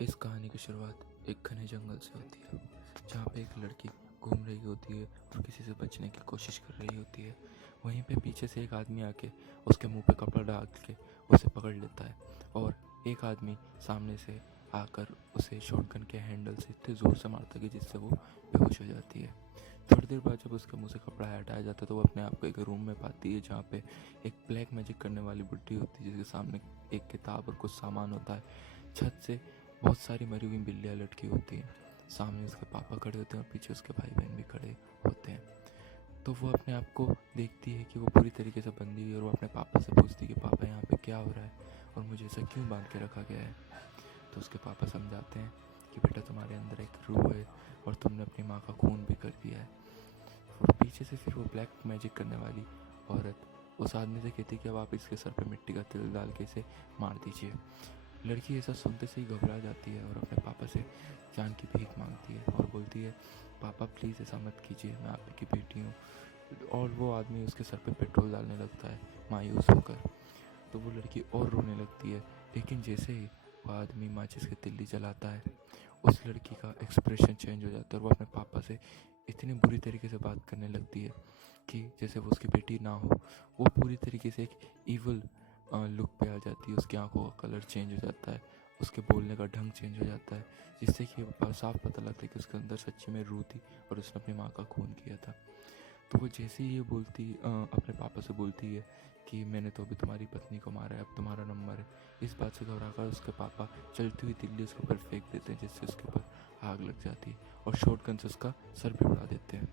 इस कहानी की शुरुआत एक घने जंगल से होती है, जहाँ पे एक लड़की घूम रही होती है और किसी से बचने की कोशिश कर रही होती है। वहीं पे पीछे से एक आदमी आके उसके मुंह पे कपड़ा डाल के उसे पकड़ लेता है और एक आदमी सामने से आकर उसे शॉटगन के हैंडल से इतने ज़ोर से मारता है कि जिससे वो बेहोश हो जाती है। थोड़ी देर बाद जब उसके मुंह से कपड़ा हटाया जाता है तो वो अपने आप को एक रूम में पाती है, जहाँ पे एक ब्लैक मैजिक करने वाली बुड्ढी होती है, जिसके सामने एक किताब और कुछ सामान होता है। छत से बहुत सारी मरी हुई बिल्लियाँ लटकी होती हैं। सामने उसके पापा खड़े होते हैं और पीछे उसके भाई बहन भी खड़े होते हैं। तो वो अपने आप को देखती है कि वो पूरी तरीके से बंधी हुई है और वो अपने पापा से पूछती है कि पापा यहाँ पे क्या हो रहा है और मुझे ऐसा क्यों बांध के रखा गया है। तो उसके पापा समझाते हैं कि बेटा, तुम्हारे अंदर एक रूह है और तुमने अपनी माँ का खून भी कर दिया है। और पीछे से फिर वो ब्लैक मैजिक करने वाली औरत उस आदमी से कहती है कि अब आप इसके सर पे मिट्टी का तिल डाल के इसे मार दीजिए। लड़की ऐसा सुनते से ही घबरा जाती है और अपने पापा से जान की भीख मांगती है और बोलती है, पापा प्लीज़ ऐसा मत कीजिए, मैं आपकी बेटी हूँ। और वो आदमी उसके सर पे पेट्रोल डालने लगता है मायूस होकर। तो वो लड़की और रोने लगती है, लेकिन जैसे ही वो आदमी माचिस की तिल्ली जलाता है, उस लड़की का एक्सप्रेशन चेंज हो जाता है और वो अपने पापा से इतनी बुरी तरीके से बात करने लगती है कि जैसे वो उसकी बेटी ना हो। वो पूरी तरीके से एक ईवल लुक पे आ जाती है। उसकी आंखों का कलर चेंज हो जाता है, उसके बोलने का ढंग चेंज हो जाता है, जिससे कि साफ पता लगता है कि उसके अंदर सच्ची में रूह थी और उसने अपनी माँ का खून किया था। तो वो जैसे ही ये अपने पापा से बोलती है कि मैंने तो अभी तुम्हारी पत्नी को मारा है, अब तुम्हारा नंबर है। इस बात से घबरा कर उसके पापा चलती हुई तिल्ली उसके ऊपर फेंक देते हैं, जिससे उसके ऊपर आग लग जाती है और शॉटगन से उसका सर भी उड़ा देते हैं।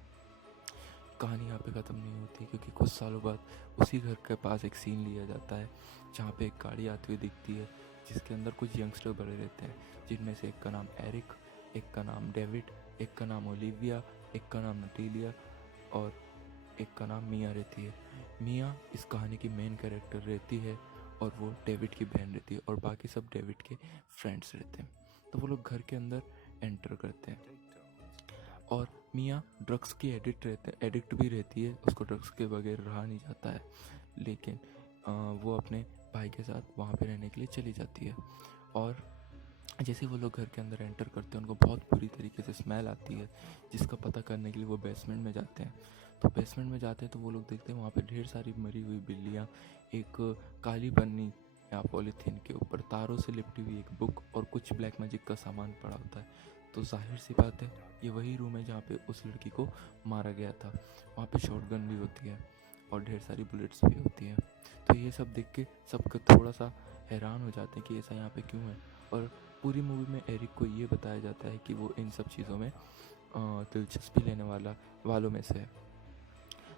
कहानी यहाँ पे ख़त्म नहीं होती, क्योंकि कुछ सालों बाद उसी घर के पास एक सीन लिया जाता है, जहाँ पे एक गाड़ी आती हुई दिखती है जिसके अंदर कुछ यंगस्टर भरे रहते हैं, जिनमें से एक का नाम एरिक, एक का नाम डेविड, एक का नाम ओलिविया, एक का नाम नटीलिया और एक का नाम मिया रहती है। मिया इस कहानी की मेन कैरेक्टर रहती है और वो डेविड की बहन रहती है और बाकी सब डेविड के फ्रेंड्स रहते हैं। तो वो लोग घर के अंदर एंटर करते हैं और मिया ड्रग्स की एडिक्ट भी रहती है। उसको ड्रग्स के बगैर रहा नहीं जाता है, लेकिन वो अपने भाई के साथ वहाँ पे रहने के लिए चली जाती है। और जैसे वो लोग घर के अंदर एंटर करते हैं, उनको बहुत बुरी तरीके से स्मेल आती है, जिसका पता करने के लिए वो बेसमेंट में जाते हैं। तो बेसमेंट में जाते हैं तो वो लोग देखते हैं वहाँ पे ढेर सारी मरी हुई बिल्लियाँ, एक काली पन्नी या पॉलीथीन के ऊपर तारों से लिपटी हुई एक बुक और कुछ ब्लैक मैजिक का सामान पड़ा होता है। तो जाहिर सी बात है, ये वही रूम है जहाँ पे उस लड़की को मारा गया था। वहाँ पे शॉटगन भी होती है और ढेर सारी बुलेट्स भी होती हैं। तो ये सब देख के सबको थोड़ा सा हैरान हो जाते हैं कि ऐसा यहाँ पे क्यों है। और पूरी मूवी में एरिक को ये बताया जाता है कि वो इन सब चीज़ों में दिलचस्पी लेने वालों में से है।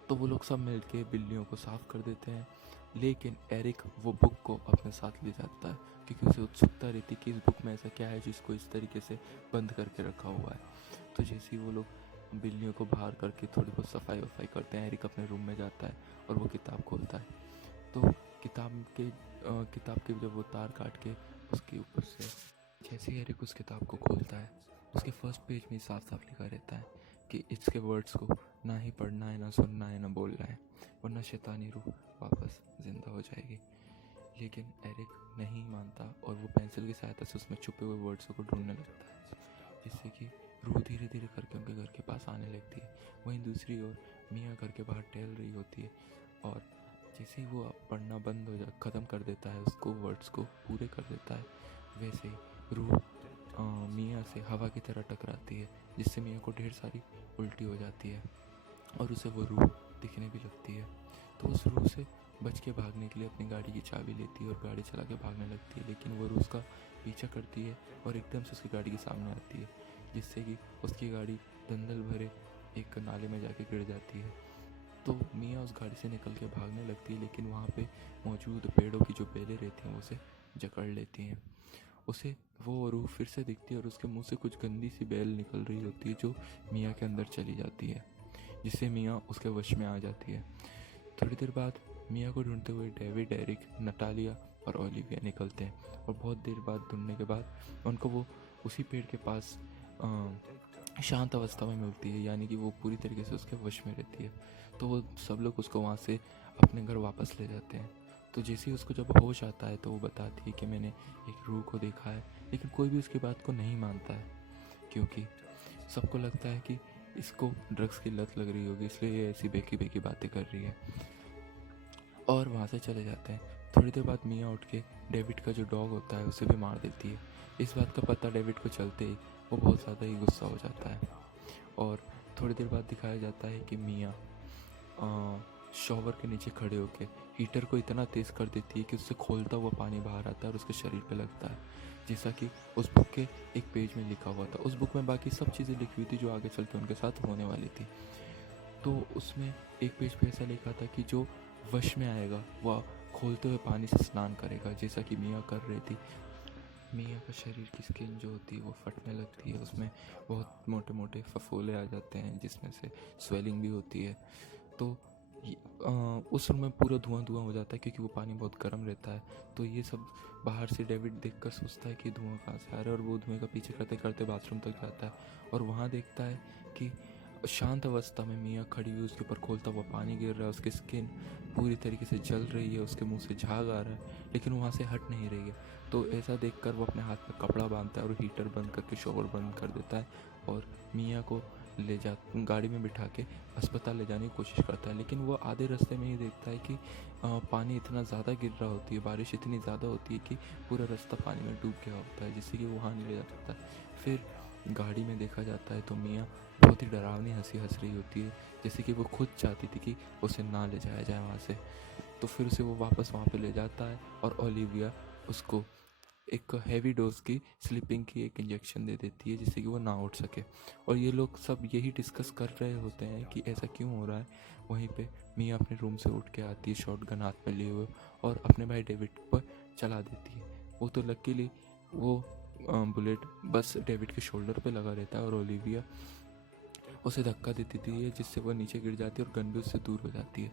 तो वो लोग सब मिल के बिल्लियों को साफ कर देते हैं, लेकिन एरिक वो बुक को अपने साथ ले जाता है, क्योंकि उसे उत्सुकता रहती है कि इस बुक में ऐसा क्या है जिसको इस तरीके से बंद करके रखा हुआ है। तो जैसे ही वो लोग बिल्लियों को बाहर करके थोड़ी बहुत सफाई वफाई करते हैं, एरिक अपने रूम में जाता है और वो किताब खोलता है। तो किताब के जब वो तार काट के उसके ऊपर से, जैसे ही एरिक उस किताब को खोलता है, उसके फर्स्ट पेज में साफ साफ लिखा रहता है कि इसके वर्ड्स को ना ही पढ़ना है, ना सुनना है, ना बोलना है, वरना शैतानी रूह वापस ज़िंदा हो जाएगी। लेकिन एरिक नहीं मानता और वो पेंसिल की सहायता से उसमें छुपे हुए वर्ड्सों को ढूंढने लगता है, जिससे कि रूह धीरे धीरे करके उनके घर के पास आने लगती है। वहीं दूसरी ओर मियाँ घर के बाहर टहल रही होती है और जैसे ही वो पढ़ना बंद हो जा ख़त्म कर देता है, उसको वर्ड्स को पूरे कर देता है, वैसे ही रूह मियाँ से हवा की तरह टकराती है, जिससे मियाँ को ढेर सारी उल्टी हो जाती है और उसे वो रूह दिखने भी लगती है। तो उस रूह से बच के भागने के लिए अपनी गाड़ी की चाबी लेती है और गाड़ी चला के भागने लगती है, लेकिन वो रूह उसका पीछा करती है और एकदम से उसकी गाड़ी के सामने आती है, जिससे कि उसकी गाड़ी दलदल भरे एक नाले में जाके गिर जाती है। तो मियाँ उस गाड़ी से निकल के भागने लगती है, लेकिन वहाँ पे मौजूद पेड़ों की जो बेलें रहती हैं उसे जकड़ लेती हैं। उसे वो रूह फिर से दिखती है और उसके मुंह से कुछ गंदी सी बेल निकल रही होती है, जो मियाँ के अंदर चली जाती है, जिससे मियाँ उसके वश में आ जाती है। थोड़ी देर बाद मियाँ को ढूंढते हुए डेविड, एरिक, नटालिया और ओलिविया निकलते हैं और बहुत देर बाद ढूंढने के बाद उनको वो उसी पेड़ के पास शांत अवस्था में मिलती है, यानी कि वो पूरी तरीके से उसके वश में रहती है। तो वो सब लोग उसको वहाँ से अपने घर वापस ले जाते हैं। तो जैसे ही उसको जब होश आता है तो वो बताती है कि मैंने एक रूह को देखा है, लेकिन कोई भी उसकी बात को नहीं मानता है, क्योंकि सबको लगता है कि इसको ड्रग्स की लत लग रही होगी, इसलिए ये ऐसी बेकी बेकी बातें कर रही है। और वहाँ से चले जाते हैं। थोड़ी देर बाद मिया उठ के डेविड का जो डॉग होता है उसे भी मार देती है। इस बात का पता डेविड को चलते ही वो बहुत ज़्यादा ही गुस्सा हो जाता है। और थोड़ी देर बाद दिखाया जाता है कि मिया शॉवर के नीचे खड़े होकर हीटर को इतना तेज़ कर देती है कि उससे खोलता हुआ पानी बाहर आता है और उसके शरीर पे लगता है, जैसा कि उस बुक के एक पेज में लिखा हुआ था। उस बुक में बाकी सब चीज़ें लिखी हुई थी जो आगे चल के उनके साथ होने वाली थी। तो उसमें एक पेज पे ऐसा लिखा था कि जो वश में आएगा वह खोलते हुए पानी से स्नान करेगा, जैसा कि मिया कर रही थी। मिया का शरीर की स्किन जो होती है वो फटने लगती है, उसमें बहुत मोटे मोटे फफोले आ जाते हैं जिसमें से स्वेलिंग भी होती है। तो उस रूम में पूरा धुआं धुआं हो जाता है क्योंकि वो पानी बहुत गर्म रहता है। तो ये सब बाहर से डेविड देखकर सोचता है कि धुआं कहाँ से आ रहा है, और वो धुएं का पीछे करते करते बाथरूम तक जाता है और वहाँ देखता है कि शांत अवस्था में मिया खड़ी हुई, उसके ऊपर खोलता हुआ पानी गिर रहा है, उसकी स्किन पूरी तरीके से जल रही है, उसके मुंह से झाग आ रहा है, लेकिन वहाँ से हट नहीं रही है। तो ऐसा देखकर वो अपने हाथ में कपड़ा बांधता है और हीटर बंद करके शॉवर बंद कर देता है और मिया को गाड़ी में बिठा के अस्पताल ले जाने की कोशिश करता है। लेकिन वो आधे रास्ते में ही देखता है कि पानी इतना ज़्यादा गिर रहा होती है, बारिश इतनी ज़्यादा होती है कि पूरा रास्ता पानी में डूब गया होता है, जिससे कि वो वहाँ नहीं ले जा सकता। फिर गाड़ी में देखा जाता है तो मिया बहुत ही डरावनी हंसी हंस रही होती है, जैसे कि वो खुद चाहती थी कि उसे ना ले जाया जाए वहाँ से। तो फिर उसे वो वापस वहाँ पे ले जाता है और ओलिविया उसको एक हैवी डोज की स्लीपिंग की एक इंजेक्शन दे देती है, जिससे कि वो ना उठ सके। और ये लोग सब यही डिस्कस कर रहे होते हैं कि ऐसा क्यों हो रहा है। वहीं पे मिया अपने रूम से उठ के आती है शॉटगन हाथ में लिए हुए और अपने भाई डेविड पर चला देती है। वो तो लकीली वो बुलेट बस डेविड के शोल्डर पे लगा रहता है और ओलिविया उसे धक्का देती थी जिससे वो नीचे गिर जाती है और गन भी उससे दूर हो जाती है।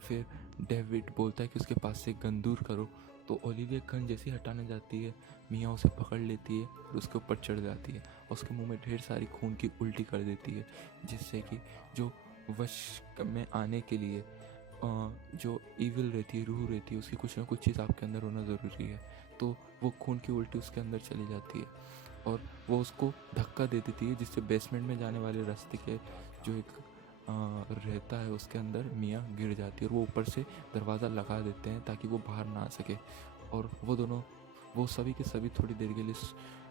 फिर डेविड बोलता है कि उसके पास से गन दूर करो, तो ओलिविया गन जैसे ही हटाने जाती है मिया उसे पकड़ लेती है और उसके ऊपर चढ़ जाती है और उसके मुंह में ढेर सारी खून की उल्टी कर देती है, जिससे कि जो वश में आने के लिए जो ईविल रहती है, रूह रहती है, उसकी कुछ ना कुछ चीज़ आपके अंदर होना ज़रूरी है। तो वो खून की उल्टी उसके अंदर चली जाती है और वो उसको धक्का दे देती है, जिससे बेसमेंट में जाने वाले रास्ते के जो एक रहता है उसके अंदर मिया गिर जाती है और वो ऊपर से दरवाज़ा लगा देते हैं ताकि वो बाहर ना आ सके। और वो सभी के सभी थोड़ी देर के लिए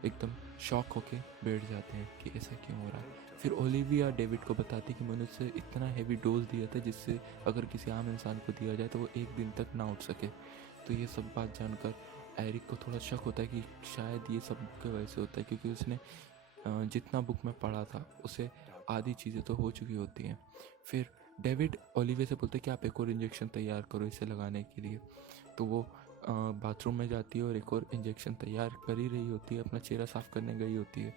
एकदम शॉक होके बैठ जाते हैं कि ऐसा क्यों हो रहा है। फिर ओलिविया डेविड को बताती कि मैंने उसे इतना हैवी डोज दिया था जिससे अगर किसी आम इंसान को दिया जाए तो वो एक दिन तक ना उठ सके। तो ये सब बात जानकर एरिक को थोड़ा शक होता है कि शायद ये सब की वजह से होता है, क्योंकि उसने जितना बुक में पढ़ा था उसे आधी चीज़ें तो हो चुकी होती हैं। फिर डेविड ओलिविया से बोलता है कि आप एक और इंजेक्शन तैयार करो इसे लगाने के लिए। तो वो बाथरूम में जाती है और एक और इंजेक्शन तैयार कर ही रही होती है, अपना चेहरा साफ़ करने गई होती है।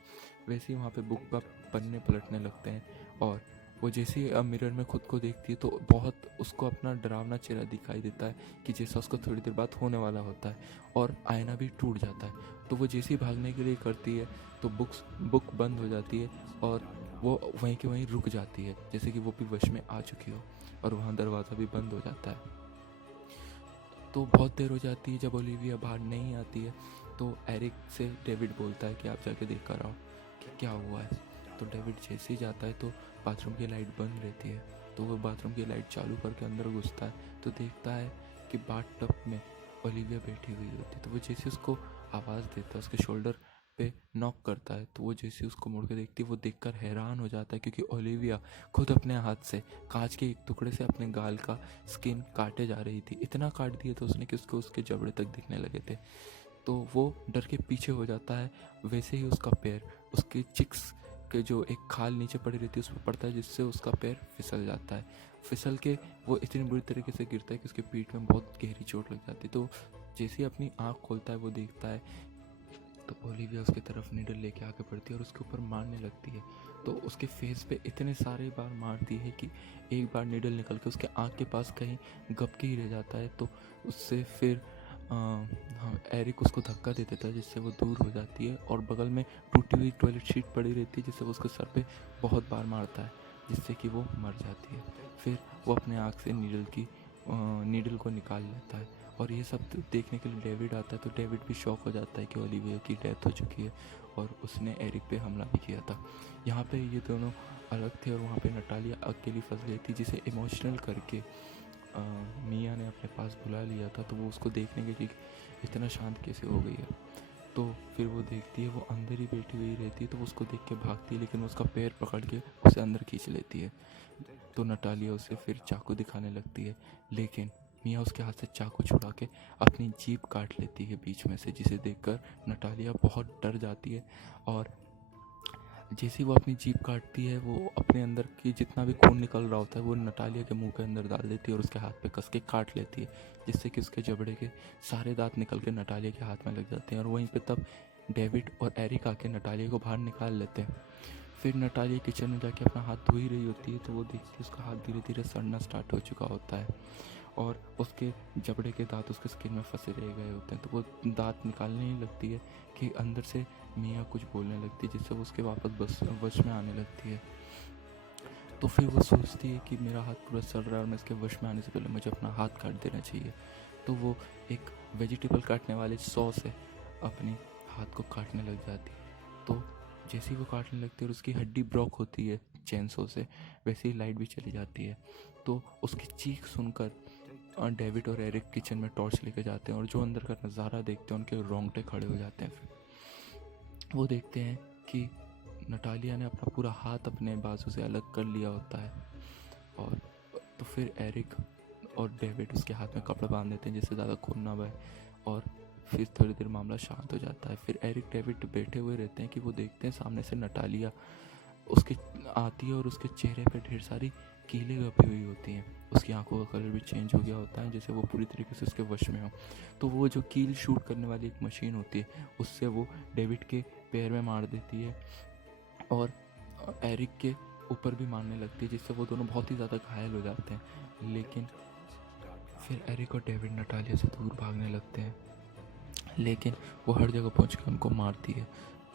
वैसे ही वहाँ पे बुक का पन्ने पलटने लगते हैं और वो जैसे ही मिरर में खुद को देखती है तो बहुत उसको अपना डरावना चेहरा दिखाई देता है कि जैसा उसको थोड़ी देर बाद होने वाला होता है, और आईना भी टूट जाता है। तो वो जैसे ही भागने के लिए करती है तो बुक बंद हो जाती है और वो वहीं के वहीं रुक जाती है, जैसे कि वो भी वश में आ चुकी हो, और वहाँ दरवाज़ा भी बंद हो जाता है। तो बहुत देर हो जाती है जब ओलिविया बाहर नहीं आती है। तो एरिक से डेविड बोलता है कि आप जाके देख कर आओ कि क्या हुआ है। तो डेविड जैसे ही जाता है तो बाथरूम की लाइट बंद रहती है। तो वो बाथरूम की लाइट चालू करके अंदर घुसता है तो देखता है कि बाथ टब में ओलिविया बैठी हुई होती है। तो वो जैसे उसको आवाज़ देता है, उसके शोल्डर पे नॉक करता है, तो वो जैसे उसको मुड़ के देखती है वो देखकर हैरान हो जाता है, क्योंकि ओलिविया खुद अपने हाथ से कांच के एक टुकड़े से अपने गाल का स्किन काटे जा रही थी। इतना काट दिया था उसने कि उसको उसके जबड़े तक दिखने लगे थे। तो वो डर के पीछे हो जाता है। वैसे ही उसका पैर उसके चिक्स के जो एक खाल नीचे पड़ी रहती है उस पर पड़ता है, जिससे उसका पैर फिसल जाता है। फिसल के वो इतनी बुरी तरीके से गिरता है कि उसके पीठ में बहुत गहरी चोट लग जाती है। तो जैसे ही अपनी आँख खोलता है वो देखता है तो ओलिविया उसकी तरफ नीडल लेके आगे बढ़ती है और उसके ऊपर मारने लगती है। तो उसके फेस पे इतने सारे बार मारती है कि एक बार नीडल निकल के उसके आँख के पास कहीं गप के ही रह जाता है। तो उससे फिर एरिक उसको धक्का दे देता है, जिससे वो दूर हो जाती है, और बगल में टूटी हुई टॉयलेट शीट पड़ी रहती है जिससे वो उसके सर पे बहुत बार मारता है, जिससे कि वो मर जाती है। फिर वो अपने आँख से नीडल को निकाल लेता है और ये सब देखने के लिए डेविड आता है, तो डेविड भी शॉक हो जाता है कि ओलिविया की डेथ हो चुकी है और उसने एरिक पे हमला भी किया था। यहाँ पे ये दोनों अलग थे और वहाँ पे नटालिया अकेली फंस गई थी, जिसे इमोशनल करके मिया ने अपने पास बुला लिया था। तो वो उसको देखने के कि इतना शांत कैसे हो गई है, तो फिर वो देखती है वो अंदर ही बैठी हुई रहती है, तो वो उसको देख के भागती है, लेकिन वो उसका पैर पकड़ के उसे अंदर खींच लेती है। तो नटालिया उसे फिर चाकू दिखाने लगती है, लेकिन मिया उसके हाथ से चाकू छुड़ा के अपनी जीभ काट लेती है बीच में से, जिसे देखकर नटालिया बहुत डर जाती है। और जैसे ही वो अपनी जीभ काटती है, वो अपने अंदर की जितना भी खून निकल रहा होता है वो नटालिया के मुंह के अंदर डाल देती है और उसके हाथ पे कस के काट लेती है, जिससे कि उसके जबड़े के सारे दांत निकल के नटालिया के हाथ में लग जाते हैं। और वहीं पे तब डेविड और एरिक आके नटालिया को बाहर निकाल लेते हैं। फिर नटालिया किचन में जाके अपना हाथ धो ही रही होती है, तो वो देखती है उसका हाथ धीरे धीरे सड़ना स्टार्ट हो चुका होता है और उसके जबड़े के दांत उसके स्किन में फंसे रह गए होते हैं। तो वो दांत निकालने ही लगती है कि अंदर से मिया कुछ बोलने लगती है, जिससे वो उसके वापस वश में आने लगती है। तो फिर वो सोचती है कि मेरा हाथ पूरा सड़ रहा है और मैं इसके वश में आने से पहले मुझे अपना हाथ काट देना चाहिए। तो वो एक वेजिटेबल काटने वाले सॉ से अपने हाथ को काटने लग जाती है। तो जैसे ही वो काटने लगती है और उसकी हड्डी ब्रोक होती है चेनसो से, वैसे ही लाइट भी चली जाती है। तो उसकी चीख सुनकर डेविड और एरिक किचन में टॉर्च लेके जाते हैं और जो अंदर का नज़ारा देखते हैं उनके रोंगटे खड़े हो जाते हैं। फिर वो देखते हैं कि नटालिया ने अपना पूरा हाथ अपने बाजू से अलग कर लिया होता है। और तो फिर एरिक और डेविड उसके हाथ में कपड़ा बांध देते हैं जिससे ज़्यादा खून ना बहे, और फिर थोड़ी देर मामला शांत हो जाता है। फिर एरिक डेविड बैठे हुए रहते हैं कि वो देखते हैं सामने से नटालिया उसके आती है और उसके चेहरे पे ढेर सारी कीलें गपी हुई होती हैं। उसकी आंखों का कलर भी चेंज हो गया होता है, जैसे वो पूरी तरीके से उसके वश में हो। तो वो जो कील शूट करने वाली एक मशीन होती है, उससे वो डेविड के पैर में मार देती है और एरिक के ऊपर भी मारने लगती है, जिससे वो दोनों बहुत ही ज़्यादा घायल हो जाते हैं। लेकिन फिर एरिक और डेविड नटालिया से दूर भागने लगते हैं, लेकिन वो हर जगह पहुँच के उनको मारती है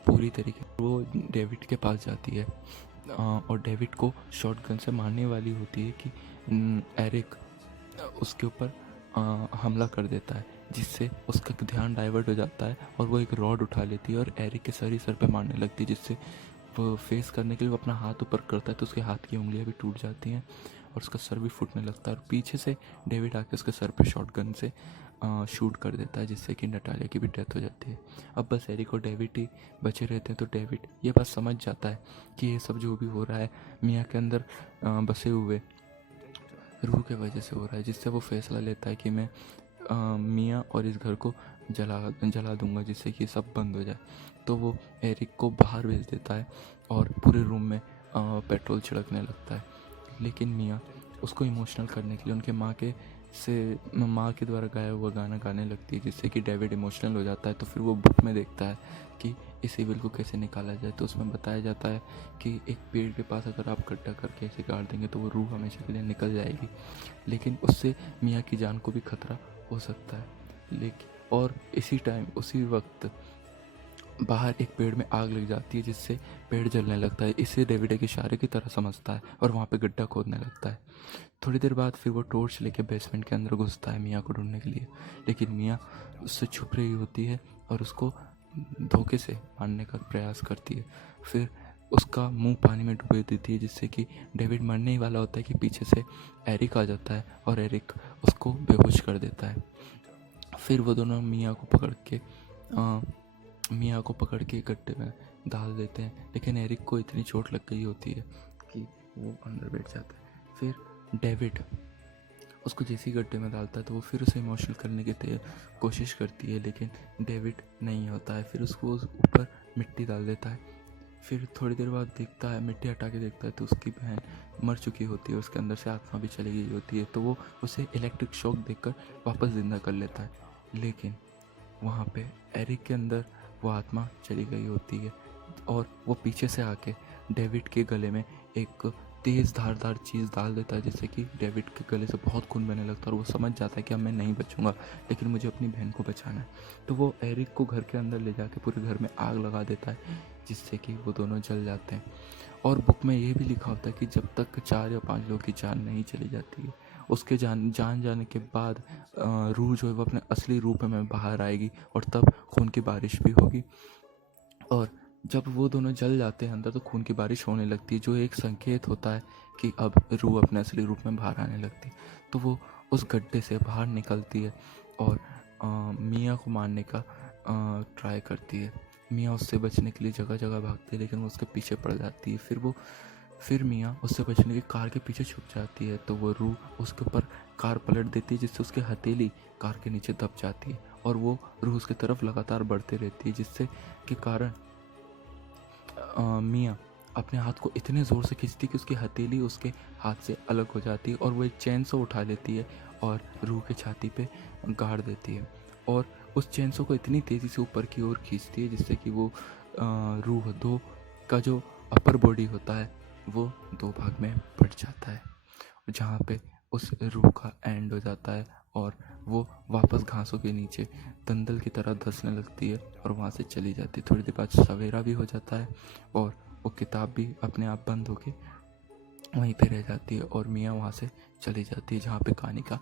पूरी तरीके। वो डेविड के पास जाती है और डेविड को शॉटगन से मारने वाली होती है कि एरिक उसके ऊपर हमला कर देता है, जिससे उसका ध्यान डाइवर्ट हो जाता है और वो एक रॉड उठा लेती है और एरिक के सर पे मारने लगती है, जिससे वो फेस करने के लिए वो अपना हाथ ऊपर करता है तो उसके हाथ की उंगलियां भी टूट जाती हैं और उसका सर भी फूटने लगता है। और पीछे से डेविड आके उसके सर पे शॉटगन से शूट कर देता है, जिससे कि नटालिया की भी डेथ हो जाती है। अब बस एरिक और डेविड ही बचे रहते हैं। तो डेविड ये बात समझ जाता है कि ये सब जो भी हो रहा है मिया के अंदर बसे हुए रूह के वजह से हो रहा है, जिससे वो फैसला लेता है कि मैं मिया और इस घर को जला दूंगा, जिससे कि सब बंद हो जाए। तो वो एरिक को बाहर भेज देता है और पूरे रूम में पेट्रोल छिड़कने लगता है। लेकिन मिया उसको इमोशनल करने के लिए उनके माँ के द्वारा गाया हुआ गाना गाने लगती है, जिससे कि डेविड इमोशनल हो जाता है। तो फिर वो बुक में देखता है कि इस इविल को कैसे निकाला जाए। तो उसमें बताया जाता है कि एक पेड़ के पास अगर आप गड्ढा करके ऐसे गाड़ देंगे तो वो रूह हमेशा के लिए निकल जाएगी, लेकिन उससे मिया की जान को भी खतरा हो सकता है। लेकिन और उसी वक्त बाहर एक पेड़ में आग लग जाती है, जिससे पेड़ जलने लगता है। इसे डेविड एक इशारे की तरह समझता है और वहाँ पे गड्ढा खोदने लगता है। थोड़ी देर बाद फिर वो टॉर्च लेके बेसमेंट के अंदर घुसता है मिया को ढूंढने के लिए, लेकिन मिया उससे छुप रही होती है और उसको धोखे से मारने का प्रयास करती है। फिर उसका मुंह पानी में डुबो देती है, जिससे कि डेविड मरने ही वाला होता है कि पीछे से एरिक आ जाता है और एरिक उसको बेहोश कर देता है। फिर वो दोनों मिया को पकड़ के गड्ढे में डाल देते हैं, लेकिन एरिक को इतनी चोट लग गई होती है कि वो अंदर बैठ जाता है। फिर डेविड उसको जैसे ही गड्ढे में डालता है तो वो फिर उसे इमोशनल करने की कोशिश करती है, लेकिन डेविड नहीं होता है। फिर उसको ऊपर मिट्टी डाल देता है। फिर थोड़ी देर बाद देखता है, मिट्टी हटा के देखता है तो उसकी बहन मर चुकी होती है, उसके अंदर से आत्मा भी चली गई होती है। तो वो उसे इलेक्ट्रिक शॉक देकर वापस जिंदा कर लेता है, लेकिन वहाँ पे एरिक के अंदर वो आत्मा चली गई होती है और वो पीछे से आके डेविड के गले में एक तेज़ धारदार चीज़ डाल देता है, जिससे कि डेविड के गले से बहुत खून बहने लगता है और वो समझ जाता है कि अब मैं नहीं बचूंगा, लेकिन मुझे अपनी बहन को बचाना है। तो वो एरिक को घर के अंदर ले जाके पूरे घर में आग लगा देता है, जिससे कि वो दोनों जल जाते हैं। और बुक में ये भी लिखा होता है कि जब तक 4 या 5 लोगों की जान नहीं चली जाती है उसके जान जाने के बाद रूह जो है वो अपने असली रूप में बाहर आएगी और तब खून की बारिश भी होगी। और जब वो दोनों जल जाते हैं अंदर तो खून की बारिश होने लगती है, जो एक संकेत होता है कि अब रूह अपने असली रूप में बाहर आने लगती है। तो वो उस गड्ढे से बाहर निकलती है और मिया को मारने का ट्राई करती है। मिया उससे बचने के लिए जगह जगह भागती है, लेकिन वो उसके पीछे पड़ जाती है। फिर मिया उससे बचने के कार के पीछे छुप जाती है, तो वो रूह उसके ऊपर कार पलट देती है, जिससे उसकी हथेली कार के नीचे दब जाती है और वो रूह उसकी तरफ लगातार बढ़ती रहती है, जिससे के कारण मिया अपने हाथ को इतने ज़ोर से खींचती है कि उसकी हथेली उसके हाथ से अलग हो जाती है और वो एक चैन से उठा लेती है और रूह के छाती पे गाड़ देती है और उस चैनसो को इतनी तेज़ी से ऊपर की ओर खींचती है जिससे कि वो रूह दो का जो अपर बॉडी होता है वो दो भाग में बट जाता है, जहाँ पे उस रूह का एंड हो जाता है और वो वापस घासों के नीचे दंदल की तरह धंसने लगती है और वहाँ से चली जाती है। थोड़ी देर बाद सवेरा भी हो जाता है और वो किताब भी अपने आप बंद होके वहीं पे रह जाती है और मियाँ वहाँ से चली जाती है, जहाँ पे कहानी का